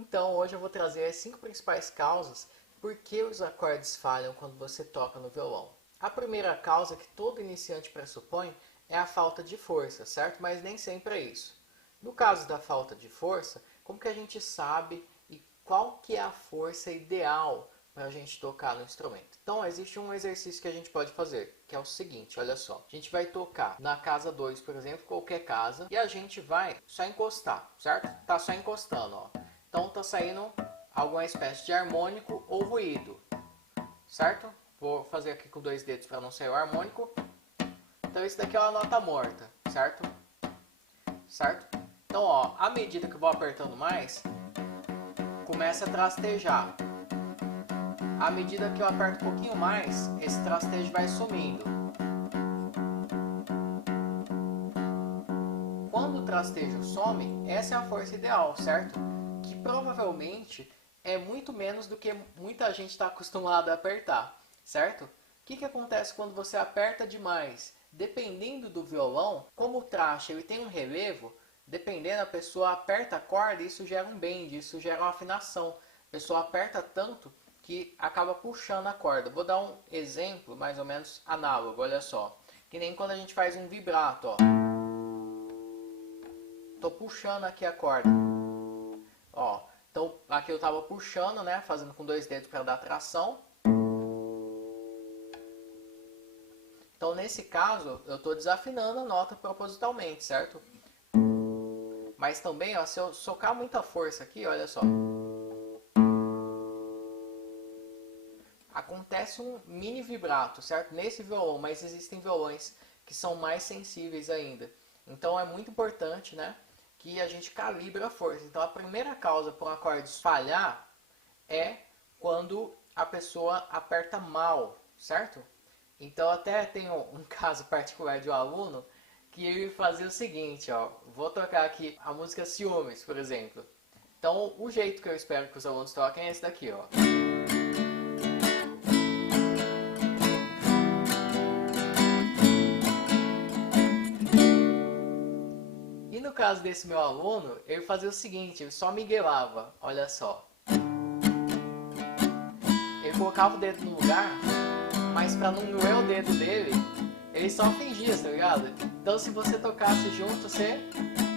Então hoje eu vou trazer as 5 principais causas por que os acordes falham quando você toca no violão. A primeira causa que todo iniciante pressupõe é a falta de força, certo? Mas nem sempre é isso. No caso da falta de força, como que a gente sabe e qual que é a força ideal para a gente tocar no instrumento? Então existe um exercício que a gente pode fazer, que é o seguinte, olha só. A gente vai tocar na casa 2, por exemplo, qualquer casa, e a gente vai só encostar, certo? Tá só encostando, ó. Então tá saindo alguma espécie de harmônico ou ruído, certo? Vou fazer aqui com 2 dedos para não sair o harmônico. Então isso daqui é uma nota morta, certo? Certo? Então, ó, à medida que eu vou apertando mais, começa a trastejar. À medida que eu aperto um pouquinho mais, esse trastejo vai sumindo. Quando o trastejo some, essa é a força ideal, certo? Que provavelmente é muito menos do que muita gente está acostumada a apertar, certo? O que acontece quando você aperta demais? Dependendo do violão, como o traste ele tem um relevo, dependendo, a pessoa aperta a corda e isso gera um bend, isso gera uma afinação. A pessoa aperta tanto que acaba puxando a corda. Vou dar um exemplo mais ou menos análogo, olha só. Que nem quando a gente faz um vibrato, ó. Tô puxando aqui a corda. Ó, então aqui eu tava puxando, né, fazendo com 2 dedos para dar tração. Então nesse caso, eu tô desafinando a nota propositalmente, certo? Mas também, ó, se eu socar muita força aqui, olha só. Acontece um mini vibrato, certo? Nesse violão, mas existem violões que são mais sensíveis ainda. Então é muito importante, né, que a gente calibre a força. Então a primeira causa para um acorde falhar é quando a pessoa aperta mal, certo? Então até tem um caso particular de um aluno que ele fazia o seguinte, ó, vou tocar aqui a música Ciúmes, por exemplo. Então o jeito que eu espero que os alunos toquem é esse daqui, ó. E no caso desse meu aluno, ele fazia o seguinte, ele só miguelava, olha só. Ele colocava o dedo no lugar, mas para não doer o dedo dele, ele só fingia, tá ligado? Então se você tocasse junto, você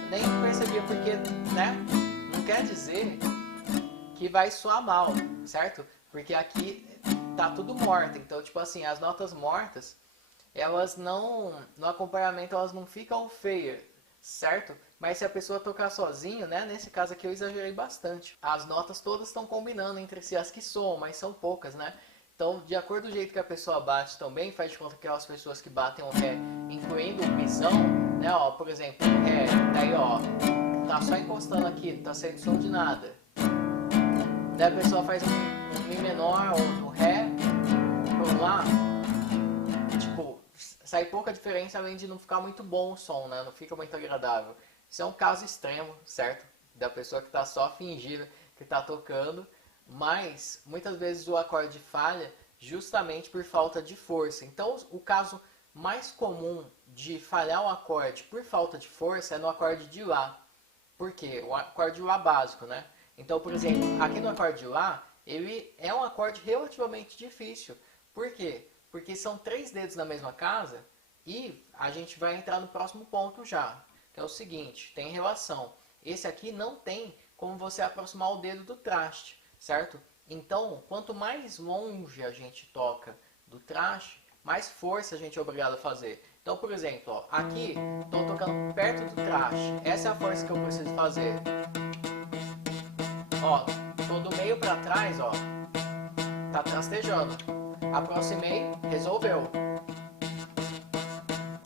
nem percebia, porque, né, não quer dizer que vai soar mal, certo? Porque aqui tá tudo morto, então tipo assim, as notas mortas, elas não, no acompanhamento elas não ficam feias, certo? Mas se a pessoa tocar sozinho, né, nesse caso aqui eu exagerei bastante. As notas todas estão combinando entre si, as que soam, mas são poucas, né? Então, de acordo com o jeito que a pessoa bate também, faz de conta que aquelas pessoas que batem o Ré, incluindo o pisão, né, ó, por exemplo, o Ré, daí ó, tá só encostando aqui, não tá saindo som de nada. Daí a pessoa faz um Mi menor ou no Ré, por lá, tipo, sai pouca diferença além de não ficar muito bom o som, né, não fica muito agradável. Isso é um caso extremo, certo? Da pessoa que tá só fingindo que tá tocando. Mas muitas vezes o acorde falha justamente por falta de força. Então o caso mais comum de falhar um acorde por falta de força é no acorde de Lá. Por quê? O acorde de Lá básico, né? Então, por exemplo, aqui no acorde de Lá, ele é um acorde relativamente difícil. Por quê? Porque são 3 dedos na mesma casa e a gente vai entrar no próximo ponto já. Que é o seguinte, tem relação. Esse aqui não tem como você aproximar o dedo do traste. Certo? Então, quanto mais longe a gente toca do traste, mais força a gente é obrigado a fazer. Então, por exemplo, ó, aqui estou tocando perto do traste. Essa é a força que eu preciso fazer. Ó, estou do meio para trás, ó, tá trastejando. Aproximei, resolveu.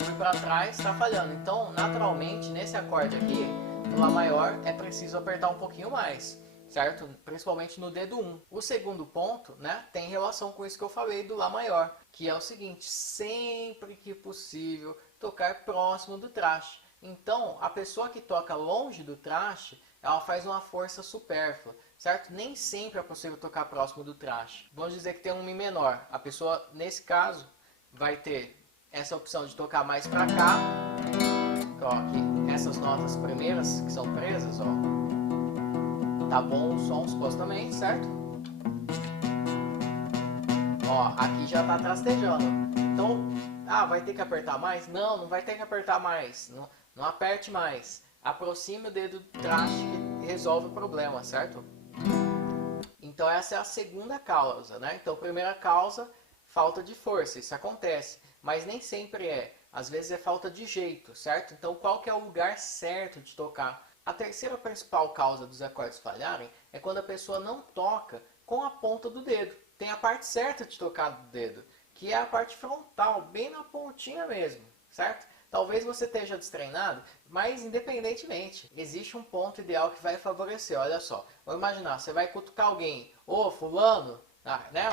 Fui para trás, está falhando. Então, naturalmente, nesse acorde aqui, no Lá maior, é preciso apertar um pouquinho mais. Certo? Principalmente no dedo 1. O segundo ponto, né, tem relação com isso que eu falei do Lá maior, que é o seguinte, sempre que possível, tocar próximo do traste. Então, a pessoa que toca longe do traste, ela faz uma força supérflua, certo? Nem sempre é possível tocar próximo do traste. Vamos dizer que tem um Mi menor. A pessoa, nesse caso, vai ter essa opção de tocar mais para cá. Ó, aqui, essas notas primeiras que são presas, ó. Tá bom o som supostamente, certo? Ó, aqui já tá trastejando. Então, vai ter que apertar mais? Não, não vai ter que apertar mais. Não, não aperte mais. Aproxime o dedo do traste que resolve o problema, certo? Então essa é a segunda causa, né? Então, primeira causa, falta de força. Isso acontece, mas nem sempre é. Às vezes é falta de jeito, certo? Então, qual que é o lugar certo de tocar? A terceira principal causa dos acordes falharem é quando a pessoa não toca com a ponta do dedo. Tem a parte certa de tocar do dedo, que é a parte frontal, bem na pontinha mesmo, certo? Talvez você esteja destreinado, mas independentemente, existe um ponto ideal que vai favorecer. Olha só, vamos imaginar, você vai cutucar alguém, ô fulano, né,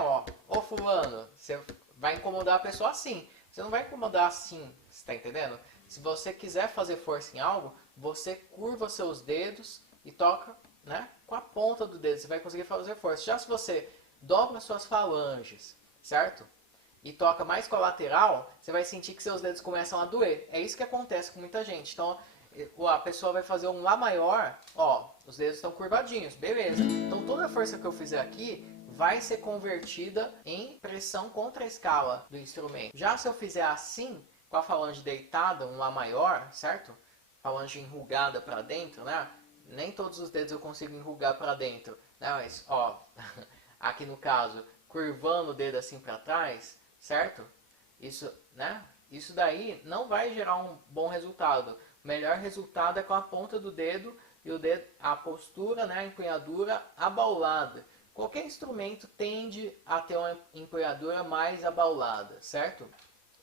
ô fulano, você vai incomodar a pessoa assim. Você não vai incomodar assim, você está entendendo? Se você quiser fazer força em algo, você curva seus dedos e toca, né, com a ponta do dedo. Você vai conseguir fazer força. Já se você dobra suas falanges, certo? E toca mais com a lateral, você vai sentir que seus dedos começam a doer. É isso que acontece com muita gente. Então, a pessoa vai fazer um Lá maior, ó, os dedos estão curvadinhos, beleza. Então, toda a força que eu fizer aqui vai ser convertida em pressão contra a escala do instrumento. Já se eu fizer assim, com a falange deitada, um Lá maior, certo? Falange enrugada para dentro, né? Nem todos os dedos eu consigo enrugar para dentro, né? Mas, ó, aqui no caso, curvando o dedo assim para trás, certo? Isso, né? Isso daí não vai gerar um bom resultado. O melhor resultado é com a ponta do dedo e o dedo, a postura, né, a empunhadura abaulada. Qualquer instrumento tende a ter uma empunhadura mais abaulada, certo?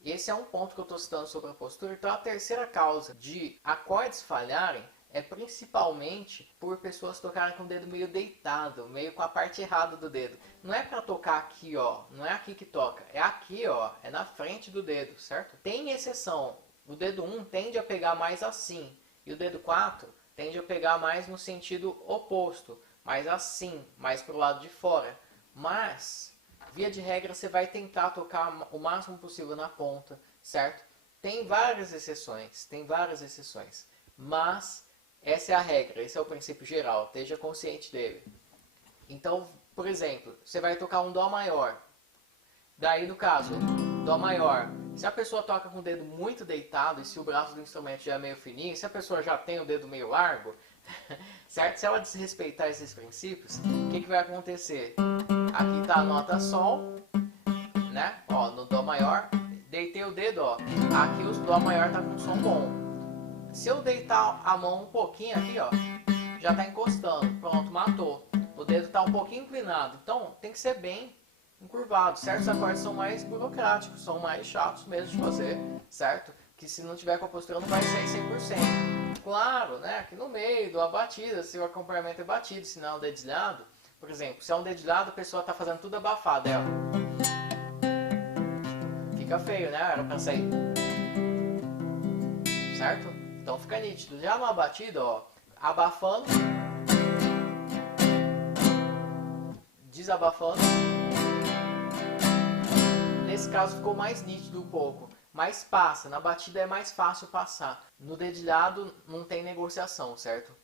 Esse é um ponto que eu estou citando sobre a postura. Então, a terceira causa de acordes falharem é principalmente por pessoas tocarem com o dedo meio deitado, meio com a parte errada do dedo. Não é para tocar aqui, ó, não é aqui que toca, é aqui, ó, é na frente do dedo, certo? Tem exceção, o dedo 1 tende a pegar mais assim, e o dedo 4 tende a pegar mais no sentido oposto, mais assim, mais para o lado de fora. Mas, via de regra, você vai tentar tocar o máximo possível na ponta, certo? Tem várias exceções, mas essa é a regra, esse é o princípio geral, esteja consciente dele. Então, por exemplo, você vai tocar um Dó maior. Daí, no caso, Dó maior. Se a pessoa toca com o dedo muito deitado e se o braço do instrumento já é meio fininho, se a pessoa já tem o dedo meio largo, certo? Se ela desrespeitar esses princípios, o que vai acontecer? Aqui está a nota Sol, né? Ó, no Dó maior, deitei o dedo, ó. Aqui o Dó maior está com som bom. Se eu deitar a mão um pouquinho aqui, ó, já está encostando. Pronto, matou. O dedo está um pouquinho inclinado. Então, tem que ser bem encurvado. Certos acordes são mais burocráticos, são mais chatos mesmo de fazer, certo? Que se não tiver com a postura não vai sair 100%. Claro, né? Aqui no meio, de uma batida, se o acompanhamento é batido, se não é um dedilhado. Por exemplo, se é um dedilhado, a pessoa está fazendo tudo abafado. Fica feio, né? Era para sair. Certo? Então fica nítido. Já numa batida, ó, abafando, desabafando. Nesse caso ficou mais nítido um pouco, mas passa. Na batida é mais fácil passar. No dedilhado não tem negociação, certo?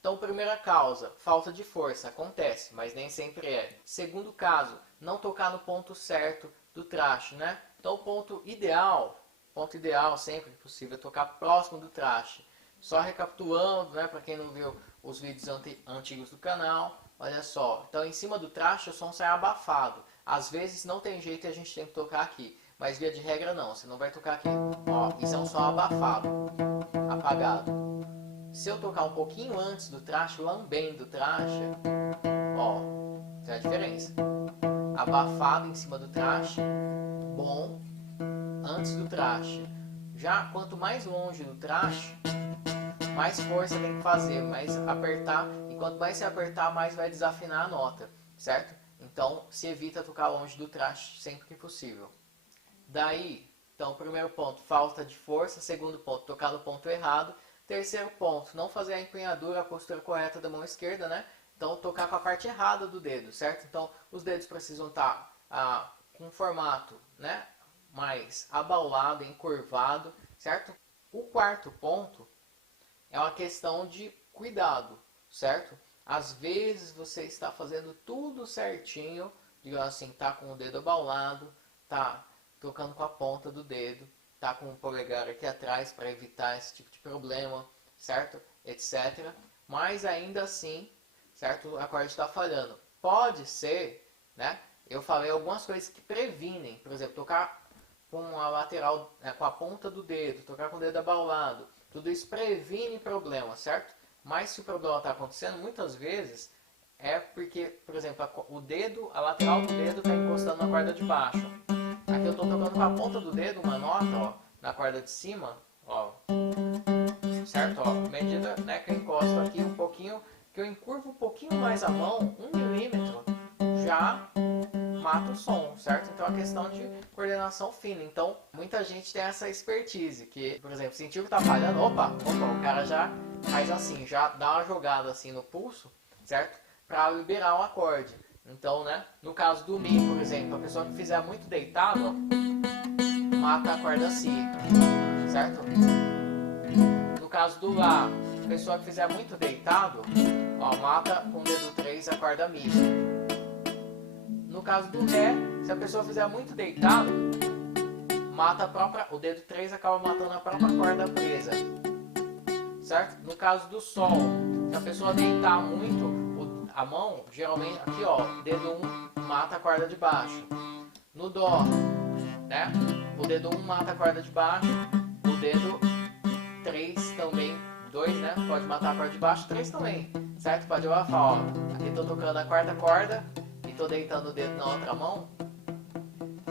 Então, primeira causa, falta de força. Acontece, mas nem sempre é. Segundo caso, não tocar no ponto certo do traste, né? Então, o ponto ideal sempre que possível é tocar próximo do traste. Só recapitulando, né, para quem não viu os vídeos antigos do canal, olha só. Então, em cima do traste o som sai abafado. Às vezes não tem jeito e a gente tem que tocar aqui, mas via de regra não, você não vai tocar aqui. Ó, isso é um som abafado, apagado. Se eu tocar um pouquinho antes do traste, lambendo o traste, ó, tem a diferença. Abafado em cima do traste, bom, antes do traste. Já quanto mais longe do traste, mais força tem que fazer, mais apertar, e quanto mais você apertar, mais vai desafinar a nota, certo? Então, se evita tocar longe do traste sempre que possível. Daí, então, primeiro ponto, falta de força. Segundo ponto, tocar no ponto errado. Terceiro ponto, não fazer a empunhadura, a postura correta da mão esquerda, né? Então, tocar com a parte errada do dedo, certo? Então, os dedos precisam estar com um formato, né, mais abaulado, encurvado, certo? O quarto ponto é uma questão de cuidado, certo? Às vezes você está fazendo tudo certinho, digamos assim, tá com o dedo abaulado, tá tocando com a ponta do dedo, tá com o polegar aqui atrás para evitar esse tipo de problema, certo? Etc. Mas ainda assim, certo? O acorde está falhando. Pode ser, né? Eu falei algumas coisas que previnem, por exemplo, tocar com a lateral, com a ponta do dedo, tocar com o dedo abaulado, tudo isso previne problemas, certo? Mas se o problema está acontecendo, muitas vezes é porque, por exemplo, o dedo, a lateral do dedo está encostando na corda de baixo. Aqui eu estou tocando com a ponta do dedo uma nota, ó, na corda de cima, ó, certo? Ó, à medida, né, que eu encosto aqui um pouquinho, que eu encurvo um pouquinho mais a mão, 1 milímetro, já mata o som, certo? Então é uma questão de coordenação fina. Então muita gente tem essa expertise, que, por exemplo, sentiu que tá falhando, opa, o cara já faz assim, já dá uma jogada assim no pulso, certo? Para liberar o acorde. Então, né, no caso do Mi, por exemplo, a pessoa que fizer muito deitado, ó, mata a corda Si, certo? No caso do Lá, a pessoa que fizer muito deitado, ó, mata com o dedo 3 a corda Mi. No caso do Ré, se a pessoa fizer muito deitado, mata o dedo 3 acaba matando a própria corda presa. Certo? No caso do Sol, se a pessoa deitar muito a mão, geralmente aqui ó, dedo 1 mata a corda de baixo. No Dó, né? O dedo 1 mata a corda de baixo, o dedo 3 também, 2, né? Pode matar a corda de baixo, 3 também. Certo? Pode abafar, ó. Aqui tô tocando a quarta corda, estou deitando o dedo na outra mão,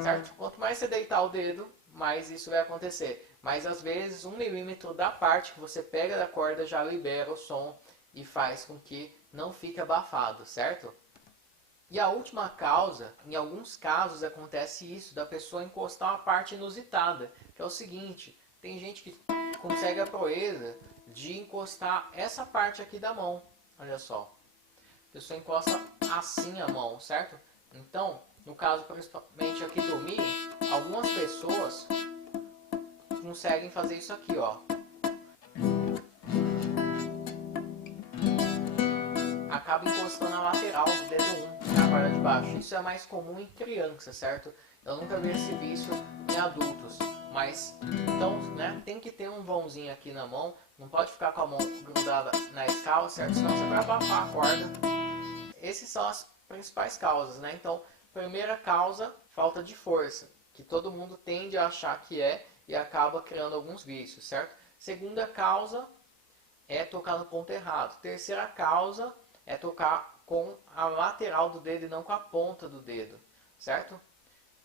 certo? Quanto mais você deitar o dedo, mais isso vai acontecer. Mas às vezes 1 milímetro da parte que você pega da corda já libera o som e faz com que não fique abafado, certo? E a última causa, em alguns casos acontece isso, da pessoa encostar uma parte inusitada, que é o seguinte, tem gente que consegue a proeza de encostar essa parte aqui da mão, olha só. A pessoa encosta assim a mão, certo? Então, no caso principalmente aqui do Mi, algumas pessoas conseguem fazer isso aqui, ó. Acaba encostando a lateral do dedo 1 na corda de baixo. Isso é mais comum em crianças, certo? Eu nunca vi esse vício em adultos. Mas, então, né, tem que ter um vãozinho aqui na mão. Não pode ficar com a mão grudada na escala, certo? Senão você vai abafar a corda. Essas são as principais causas, né? Então, primeira causa, falta de força, que todo mundo tende a achar que é e acaba criando alguns vícios, certo? Segunda causa é tocar no ponto errado. Terceira causa é tocar com a lateral do dedo e não com a ponta do dedo, certo?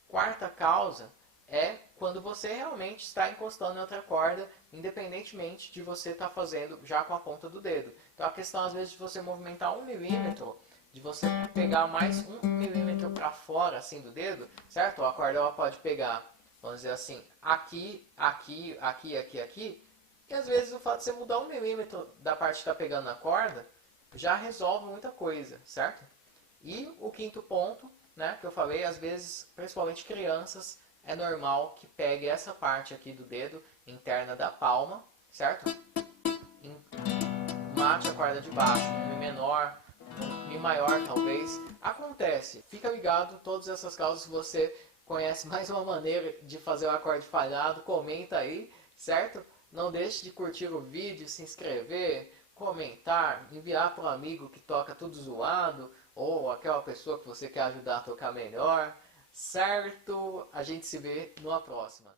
Quarta causa é quando você realmente está encostando em outra corda, independentemente de você estar fazendo já com a ponta do dedo. Então a questão às vezes de você movimentar 1 milímetro, de você pegar mais 1 milímetro para fora assim do dedo, certo? A corda ela pode pegar, vamos dizer assim, aqui, aqui, aqui, aqui, aqui, e às vezes o fato de você mudar 1 milímetro da parte que está pegando na corda já resolve muita coisa, certo? E o quinto ponto, né, que eu falei, às vezes, principalmente crianças, é normal que pegue essa parte aqui do dedo interna da palma, certo? Mate a corda de baixo, um Mi menor, um Mi maior talvez. Acontece, fica ligado, todas essas causas, se você conhece mais uma maneira de fazer o acorde falhado, comenta aí, certo? Não deixe de curtir o vídeo, se inscrever, comentar, enviar para um amigo que toca tudo zoado, ou aquela pessoa que você quer ajudar a tocar melhor, certo? A gente se vê numa próxima.